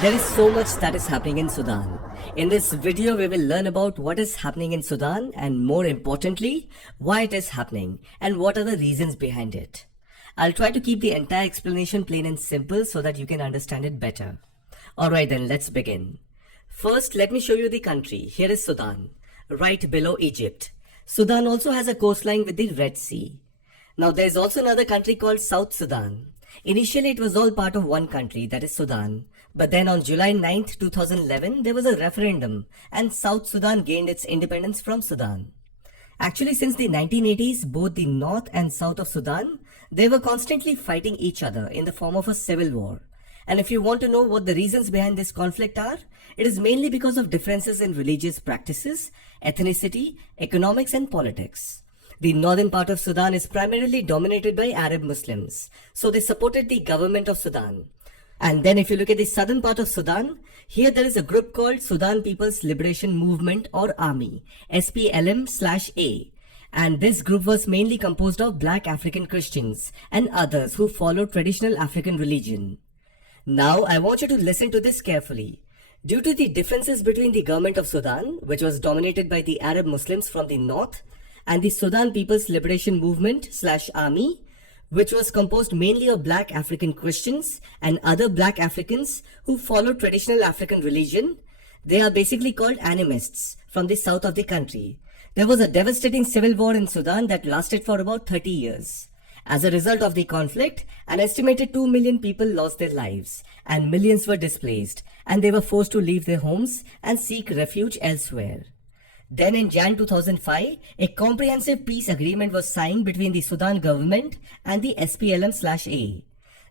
There is so much that is happening in Sudan. In this video, we will learn about what is happening in Sudan and more importantly, why it is happening and what are the reasons behind it. I'll try to keep the entire explanation plain and simple so that you can understand it better. Alright then, let's begin. First, let me show you the country. Here is Sudan, right below Egypt. Sudan also has a coastline with the Red Sea. Now there is also another country called South Sudan. Initially it was all part of one country, that is Sudan. But then on July 9th, 2011, there was a referendum and South Sudan gained its independence from Sudan. Actually, since the 1980s, both the north and south of Sudan, they were constantly fighting each other in the form of a civil war. And if you want to know what the reasons behind this conflict are, it is mainly because of differences in religious practices, ethnicity, economics and politics. The northern part of Sudan is primarily dominated by Arab Muslims, so they supported the government of Sudan. And then if you look at the southern part of Sudan, here there is a group called Sudan People's Liberation Movement or Army, SPLM/A. And this group was mainly composed of black African Christians and others who followed traditional African religion. Now I want you to listen to this carefully. Due to the differences between the government of Sudan, which was dominated by the Arab Muslims from the north, and the Sudan People's Liberation Movement/Army, which was composed mainly of black African Christians and other black Africans who followed traditional African religion. They are basically called animists from the south of the country. There was a devastating civil war in Sudan that lasted for about 30 years. As a result of the conflict, an estimated 2 million people lost their lives and millions were displaced, and they were forced to leave their homes and seek refuge elsewhere. Then in Jan 2005, a comprehensive peace agreement was signed between the Sudan government and the SPLM/A.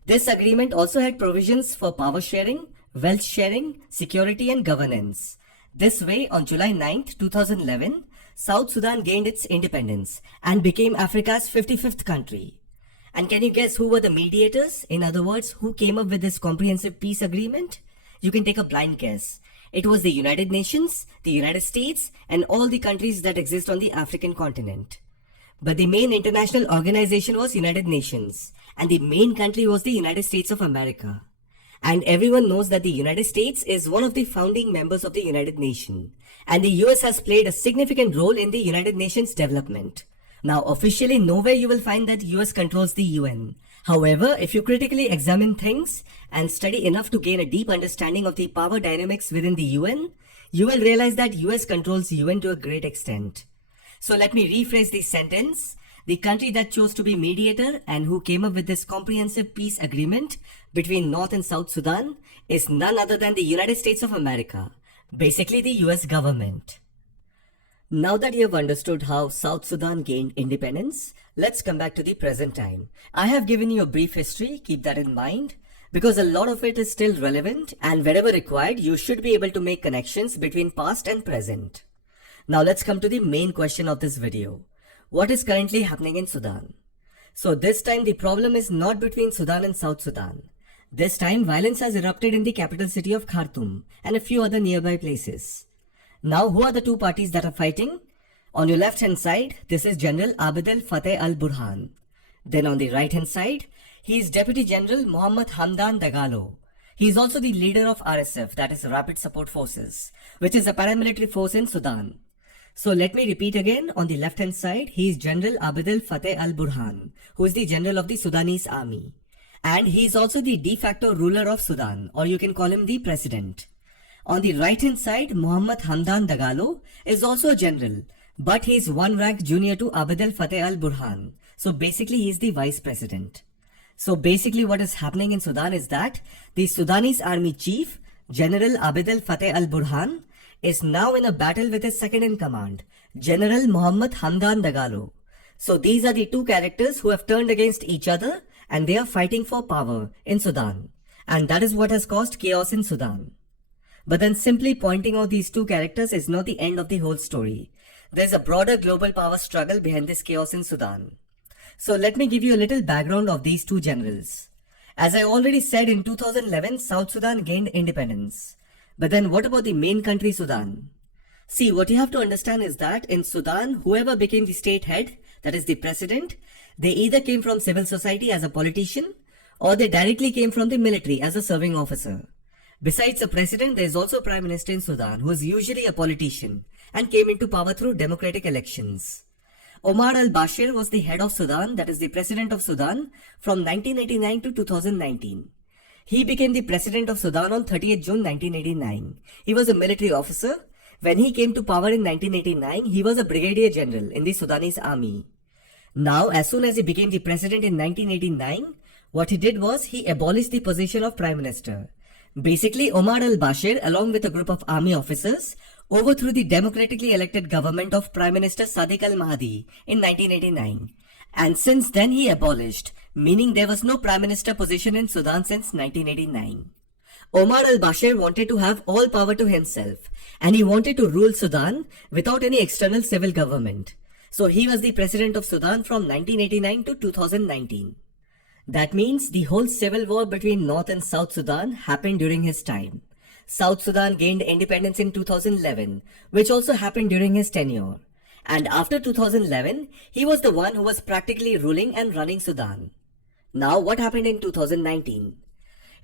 This agreement also had provisions for power sharing, wealth sharing, security and governance. This way, on July 9th, 2011, South Sudan gained its independence and became Africa's 55th country. And can you guess who were the mediators? In other words, who came up with this comprehensive peace agreement? You can take a blind guess. It was the United Nations, the United States, and all the countries that exist on the African continent. But the main international organization was United Nations, and the main country was the United States of America. And everyone knows that the United States is one of the founding members of the United Nations, and the US has played a significant role in the United Nations development. Now, officially nowhere you will find that US controls the UN. However, if you critically examine things and study enough to gain a deep understanding of the power dynamics within the UN, you will realize that US controls UN to a great extent. So let me rephrase this sentence. The country that chose to be mediator and who came up with this comprehensive peace agreement between North and South Sudan is none other than the United States of America, basically the US government. Now that you have understood how South Sudan gained independence, let's come back to the present time. I have given you a brief history, keep that in mind, because a lot of it is still relevant and wherever required, you should be able to make connections between past and present. Now let's come to the main question of this video. What is currently happening in Sudan? So this time the problem is not between Sudan and South Sudan. This time violence has erupted in the capital city of Khartoum and a few other nearby places. Now, who are the two parties that are fighting? On your left hand side, this is General Abdel Fattah al-Burhan. Then on the right hand side, he is Deputy General Mohammed Hamdan Dagalo. He is also the leader of RSF, that is Rapid Support Forces, which is a paramilitary force in Sudan. So let me repeat again, on the left hand side, he is General Abdel Fattah al-Burhan, who is the general of the Sudanese army. And he is also the de facto ruler of Sudan, or you can call him the president. On the right hand side, Mohammed Hamdan Dagalo is also a general, but he is one rank junior to Abdel Fattah al-Burhan. So basically he is the vice president. So basically what is happening in Sudan is that the Sudanese army chief, General Abdel Fattah al-Burhan, is now in a battle with his second in command, General Mohammed Hamdan Dagalo. So these are the two characters who have turned against each other and they are fighting for power in Sudan. And that is what has caused chaos in Sudan. But then simply pointing out these two characters is not the end of the whole story. There's a broader global power struggle behind this chaos in Sudan. So let me give you a little background of these two generals. As I already said, in 2011, South Sudan gained independence. But then what about the main country Sudan? See, what you have to understand is that in Sudan, whoever became the state head, that is the president, they either came from civil society as a politician or they directly came from the military as a serving officer. Besides a president, there is also a prime minister in Sudan who is usually a politician and came into power through democratic elections. Omar al-Bashir was the head of Sudan, that is the president of Sudan, from 1989 to 2019. He became the president of Sudan on 30th June 1989. He was a military officer. When he came to power in 1989, he was a brigadier general in the Sudanese army. Now, as soon as he became the president in 1989, what he did was he abolished the position of prime minister. Basically, Omar al-Bashir, along with a group of army officers, overthrew the democratically elected government of Prime Minister Sadiq al-Mahdi in 1989. And since then he abolished, meaning there was no prime minister position in Sudan since 1989. Omar al-Bashir wanted to have all power to himself, and he wanted to rule Sudan without any external civil government. So he was the president of Sudan from 1989 to 2019. That means the whole civil war between North and South Sudan happened during his time. South Sudan gained independence in 2011, which also happened during his tenure. And after 2011, he was the one who was practically ruling and running Sudan. Now, what happened in 2019?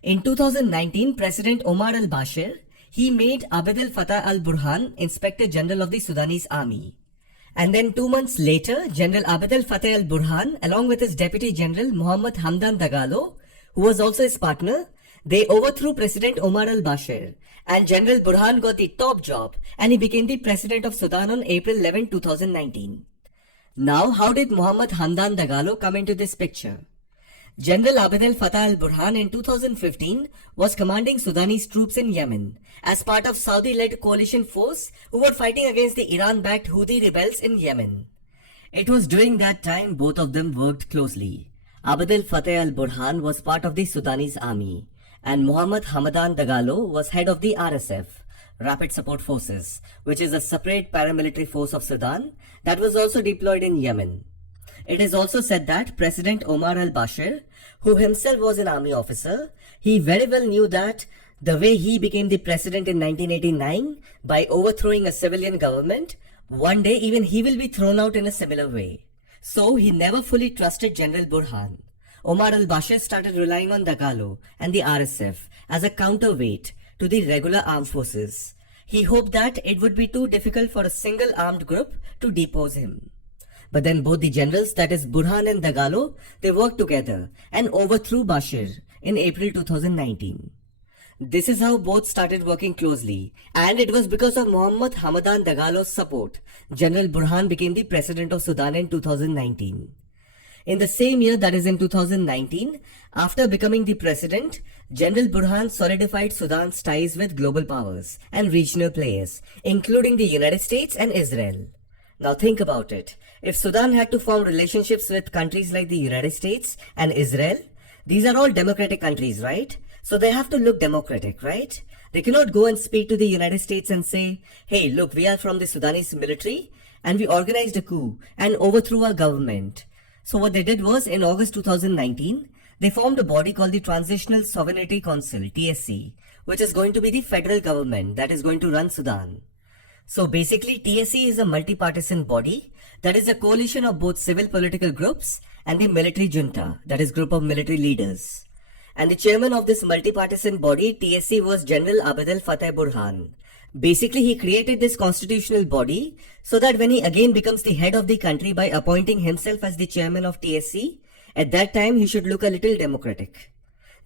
In 2019, President Omar al-Bashir, he made Abd al-Fattah al-Burhan Inspector General of the Sudanese Army. And then 2 months later, General Abd al-Fattah al-Burhan, along with his Deputy General Mohammed Hamdan Dagalo, who was also his partner, they overthrew President Omar al-Bashir, and General Burhan got the top job and he became the President of Sudan on April 11, 2019. Now, how did Mohammed Hamdan Dagalo come into this picture? General Abd al-Fattah al-Burhan in 2015 was commanding Sudanese troops in Yemen as part of Saudi-led coalition force who were fighting against the Iran-backed Houthi rebels in Yemen. It was during that time both of them worked closely. Abd al-Fattah al-Burhan was part of the Sudanese army, and Mohammed Hamdan Dagalo was head of the RSF, Rapid Support Forces, which is a separate paramilitary force of Sudan that was also deployed in Yemen. It is also said that President Omar al-Bashir, who himself was an army officer, he very well knew that the way he became the president in 1989 by overthrowing a civilian government, one day even he will be thrown out in a similar way. So he never fully trusted General Burhan. Omar al-Bashir started relying on Dagalo and the RSF as a counterweight to the regular armed forces. He hoped that it would be too difficult for a single armed group to depose him. But then both the generals, that is Burhan and Dagalo, they worked together and overthrew Bashir in April 2019. This is how both started working closely, and it was because of Mohammed Hamdan Dagalo's support, General Burhan became the president of Sudan in 2019. In the same year, that is in 2019, after becoming the president, General Burhan solidified Sudan's ties with global powers and regional players, including the United States and Israel. Now think about it. If Sudan had to form relationships with countries like the United States and Israel, these are all democratic countries, right? So they have to look democratic, right? They cannot go and speak to the United States and say, hey, look, we are from the Sudanese military and we organized a coup and overthrew our government. So what they did was, in August 2019, they formed a body called the Transitional Sovereignty Council, TSC, which is going to be the federal government that is going to run Sudan. So basically, TSC is a multi-partisan body that is a coalition of both civil political groups and the military junta, that is group of military leaders. And the chairman of this multi-partisan body, TSC, was General Abd al-Fattah Burhan. Basically, he created this constitutional body so that when he again becomes the head of the country by appointing himself as the chairman of TSC, at that time he should look a little democratic.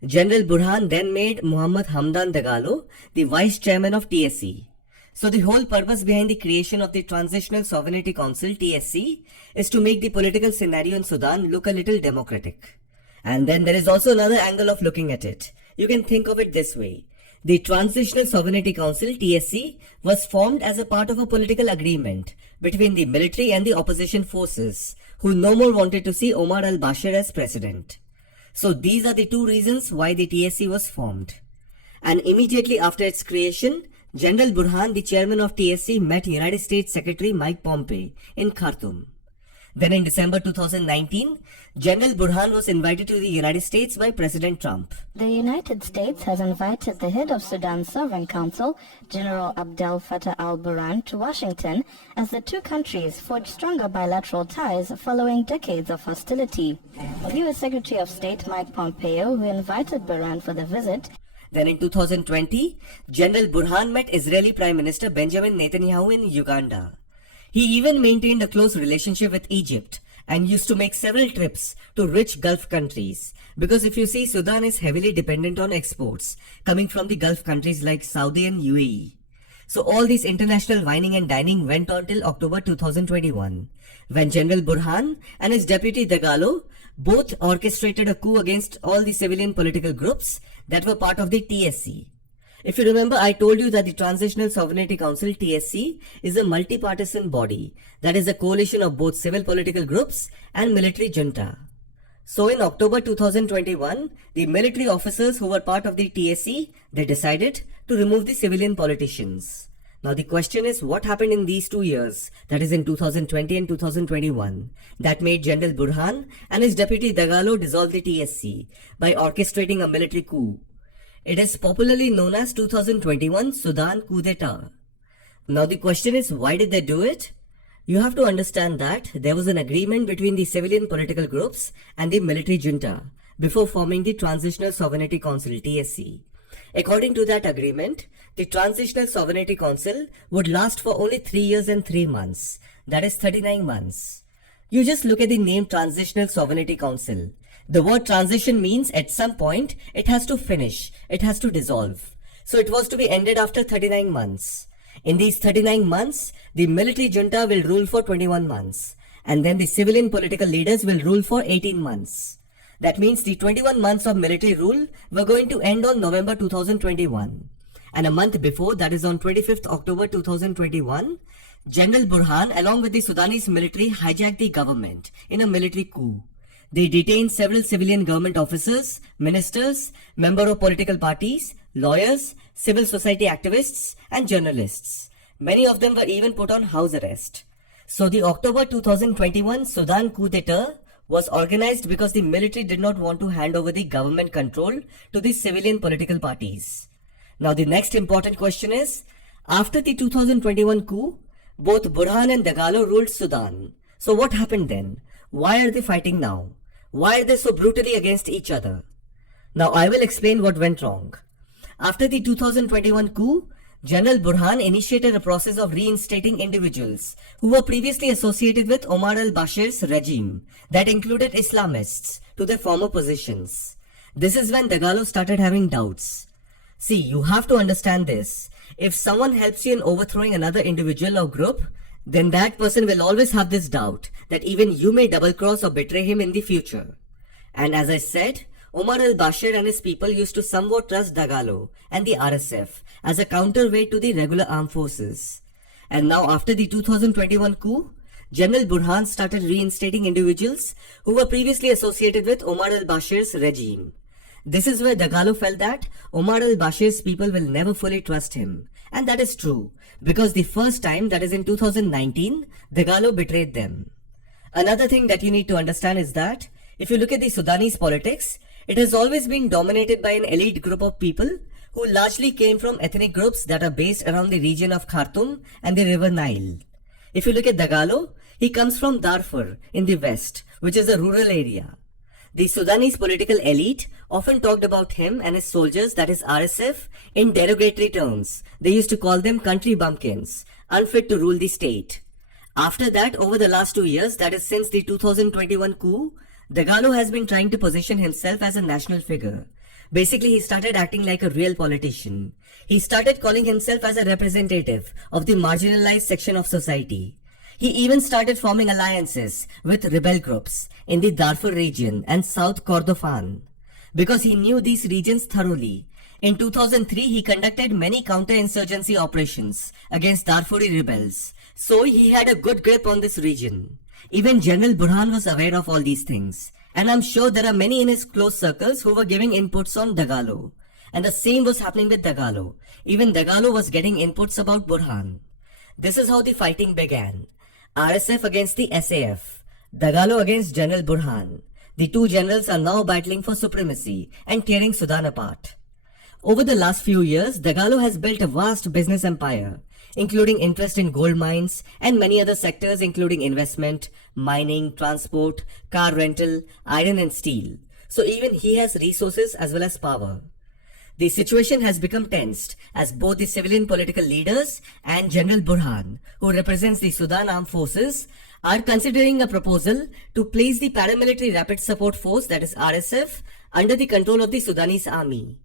General Burhan then made Mohammed Hamdan Dagalo the vice chairman of TSC. So the whole purpose behind the creation of the Transitional Sovereignty Council, TSC, is to make the political scenario in Sudan look a little democratic. And then there is also another angle of looking at it. You can think of it this way. The Transitional Sovereignty Council, TSC, was formed as a part of a political agreement between the military and the opposition forces, who no more wanted to see Omar al-Bashir as president. So these are the two reasons why the TSC was formed. And immediately after its creation, General Burhan, the chairman of TSC, met United States Secretary Mike Pompeo in Khartoum. Then in December 2019, General Burhan was invited to the United States by President Trump. The United States has invited the head of Sudan's Sovereign Council, General Abdel Fattah al-Burhan, to Washington as the two countries forge stronger bilateral ties following decades of hostility. U.S. Secretary of State Mike Pompeo, who invited Burhan for the visit, Then in 2020, General Burhan met Israeli Prime Minister Benjamin Netanyahu in Uganda. He even maintained a close relationship with Egypt and used to make several trips to rich Gulf countries. Because if you see, Sudan is heavily dependent on exports coming from the Gulf countries like Saudi and UAE. So all this international wining and dining went on till October 2021, when General Burhan and his deputy Dagalo both orchestrated a coup against all the civilian political groups that were part of the TSC. If you remember, I told you that the Transitional Sovereignty Council TSC is a multi-partisan body that is a coalition of both civil political groups and military junta. So in October 2021, the military officers who were part of the TSC, they decided to remove the civilian politicians. Now the question is, what happened in these 2 years, that is in 2020 and 2021, that made General Burhan and his deputy Dagalo dissolve the TSC by orchestrating a military coup. It is popularly known as 2021 Sudan coup d'etat. Now the question is, why did they do it? You have to understand that there was an agreement between the civilian political groups and the military junta before forming the Transitional Sovereignty Council TSC. According to that agreement, the Transitional Sovereignty Council would last for only 3 years and 3 months, that is 39 months. You just look at the name Transitional Sovereignty Council. The word transition means at some point it has to finish, it has to dissolve. So it was to be ended after 39 months. In these 39 months, the military junta will rule for 21 months, and then the civilian political leaders will rule for 18 months. That means the 21 months of military rule were going to end on November 2021. And a month before, that is on 25th October 2021, General Burhan along with the Sudanese military hijacked the government in a military coup. They detained several civilian government officers, ministers, members of political parties, lawyers, civil society activists, and journalists. Many of them were even put on house arrest. So the October 2021 Sudan coup d'etat was organized because the military did not want to hand over the government control to the civilian political parties. Now the next important question is, after the 2021 coup, both Burhan and Dagalo ruled Sudan. So what happened then? Why are they fighting now? Why are they so brutally against each other? Now I will explain what went wrong. After the 2021 coup, General Burhan initiated a process of reinstating individuals who were previously associated with Omar al-Bashir's regime that included Islamists to their former positions. This is when Dagalo started having doubts. See, you have to understand this. If someone helps you in overthrowing another individual or group, then that person will always have this doubt that even you may double-cross or betray him in the future. And as I said, Omar al-Bashir and his people used to somewhat trust Dagalo and the RSF as a counterweight to the regular armed forces. And now after the 2021 coup, General Burhan started reinstating individuals who were previously associated with Omar al-Bashir's regime. This is where Dagalo felt that Omar al-Bashir's people will never fully trust him. And that is true, because the first time, that is in 2019, Dagalo betrayed them. Another thing that you need to understand is that if you look at the Sudanese politics, it has always been dominated by an elite group of people who largely came from ethnic groups that are based around the region of Khartoum and the river Nile. If you look at Dagalo, he comes from Darfur in the west, which is a rural area. The Sudanese political elite often talked about him and his soldiers, that is RSF, in derogatory terms. They used to call them country bumpkins, unfit to rule the state. After that, over the last 2 years, that is since the 2021 coup, Dagalo has been trying to position himself as a national figure. Basically, he started acting like a real politician. He started calling himself as a representative of the marginalized section of society. He even started forming alliances with rebel groups in the Darfur region and South Kordofan because he knew these regions thoroughly. In 2003, he conducted many counter-insurgency operations against Darfuri rebels, so he had a good grip on this region. Even General Burhan was aware of all these things, and I'm sure there are many in his close circles who were giving inputs on Dagalo. And the same was happening with Dagalo. Even Dagalo was getting inputs about Burhan. This is how the fighting began. RSF against the SAF, Dagalo against General Burhan. The two generals are now battling for supremacy and tearing Sudan apart. Over the last few years, Dagalo has built a vast business empire, including interest in gold mines and many other sectors including investment, mining, transport, car rental, iron and steel. So even he has resources as well as power. The situation has become tensed as both the civilian political leaders and General Burhan, who represents the Sudan Armed Forces, are considering a proposal to place the paramilitary rapid support force, that is RSF, under the control of the Sudanese army.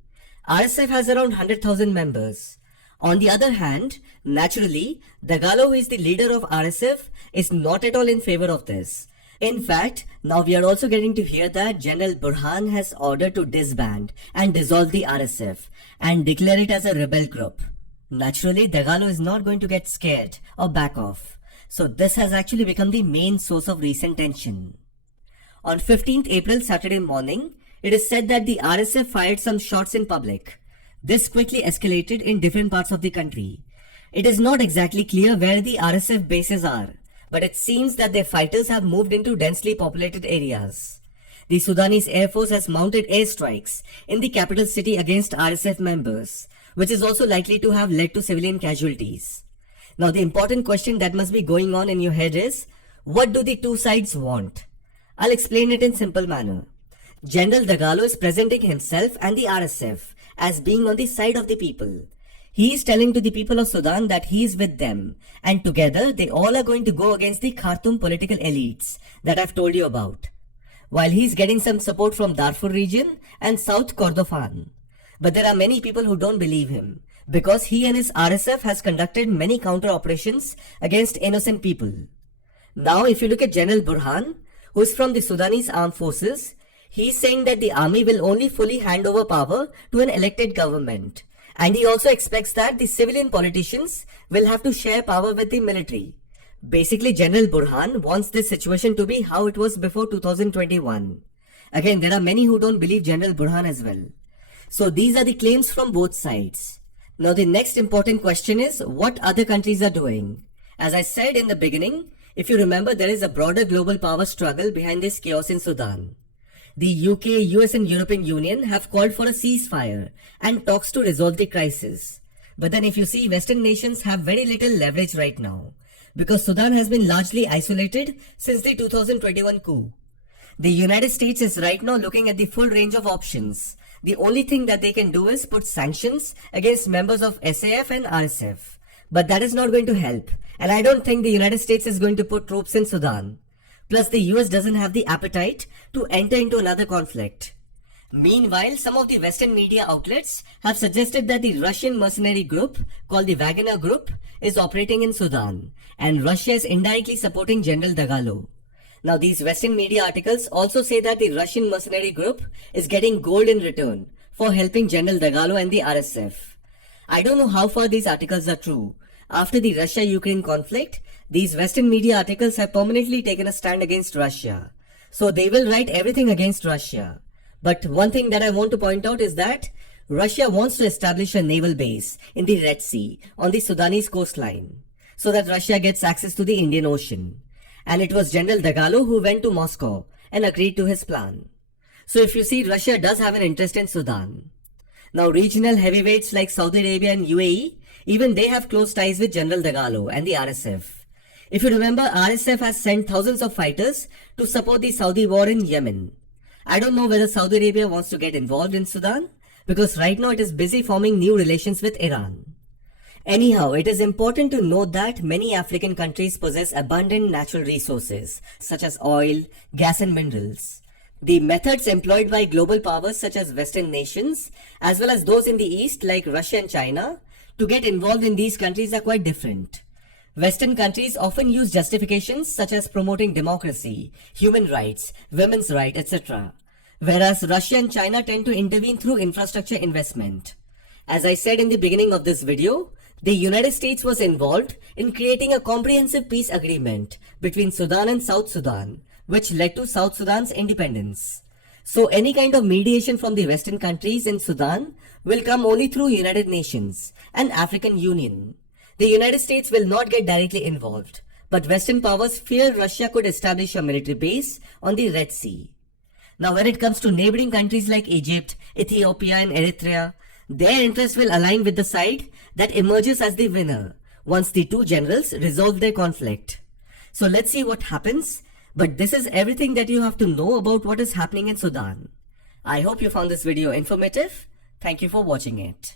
RSF has around 100,000 members. On the other hand, naturally, Dagalo, who is the leader of RSF, is not at all in favor of this. In fact, now we are also getting to hear that General Burhan has ordered to disband and dissolve the RSF and declare it as a rebel group. Naturally, Dagalo is not going to get scared or back off. So this has actually become the main source of recent tension. On 15th April, Saturday morning, it is said that the RSF fired some shots in public. This quickly escalated in different parts of the country. It is not exactly clear where the RSF bases are, but it seems that their fighters have moved into densely populated areas. The Sudanese Air Force has mounted airstrikes in the capital city against RSF members, which is also likely to have led to civilian casualties. Now the important question that must be going on in your head is, what do the two sides want? I'll explain it in simple manner. General Dagalo is presenting himself and the RSF as being on the side of the people. He is telling to the people of Sudan that he is with them, and together they all are going to go against the Khartoum political elites that I've told you about, while he is getting some support from Darfur region and South Kordofan. But there are many people who don't believe him, because he and his RSF has conducted many counter operations against innocent people. Now if you look at General Burhan, who is from the Sudanese Armed Forces, he is saying that the army will only fully hand over power to an elected government. And he also expects that the civilian politicians will have to share power with the military. Basically, General Burhan wants this situation to be how it was before 2021. Again, there are many who don't believe General Burhan as well. So these are the claims from both sides. Now the next important question is what other countries are doing. As I said in the beginning, if you remember, there is a broader global power struggle behind this chaos in Sudan. The UK, US and European Union have called for a ceasefire and talks to resolve the crisis. But then if you see, Western nations have very little leverage right now, because Sudan has been largely isolated since the 2021 coup. The United States is right now looking at the full range of options. The only thing that they can do is put sanctions against members of SAF and RSF. But that is not going to help, and I don't think the United States is going to put troops in Sudan. Plus, the US doesn't have the appetite to enter into another conflict. Meanwhile, some of the Western media outlets have suggested that the Russian mercenary group, called the Wagner Group, is operating in Sudan, and Russia is indirectly supporting General Dagalo. Now, these Western media articles also say that the Russian mercenary group is getting gold in return for helping General Dagalo and the RSF. I don't know how far these articles are true. After the Russia-Ukraine conflict, these Western media articles have permanently taken a stand against Russia. So they will write everything against Russia. But one thing that I want to point out is that Russia wants to establish a naval base in the Red Sea on the Sudanese coastline, so that Russia gets access to the Indian Ocean. And it was General Dagalo who went to Moscow and agreed to his plan. So if you see, Russia does have an interest in Sudan. Now regional heavyweights like Saudi Arabia and UAE, even they have close ties with General Dagalo and the RSF. If you remember, RSF has sent thousands of fighters to support the Saudi war in Yemen. I don't know whether Saudi Arabia wants to get involved in Sudan, because right now it is busy forming new relations with Iran. Anyhow, it is important to note that many African countries possess abundant natural resources, such as oil, gas and minerals. The methods employed by global powers such as Western nations, as well as those in the East like Russia and China, to get involved in these countries are quite different. Western countries often use justifications such as promoting democracy, human rights, women's rights, etc. Whereas Russia and China tend to intervene through infrastructure investment. As I said in the beginning of this video, the United States was involved in creating a comprehensive peace agreement between Sudan and South Sudan, which led to South Sudan's independence. So any kind of mediation from the Western countries in Sudan will come only through United Nations and African Union. The United States will not get directly involved, but Western powers fear Russia could establish a military base on the Red Sea. Now when it comes to neighboring countries like Egypt, Ethiopia and Eritrea, their interests will align with the side that emerges as the winner once the two generals resolve their conflict. So let's see what happens, but this is everything that you have to know about what is happening in Sudan. I hope you found this video informative. Thank you for watching it.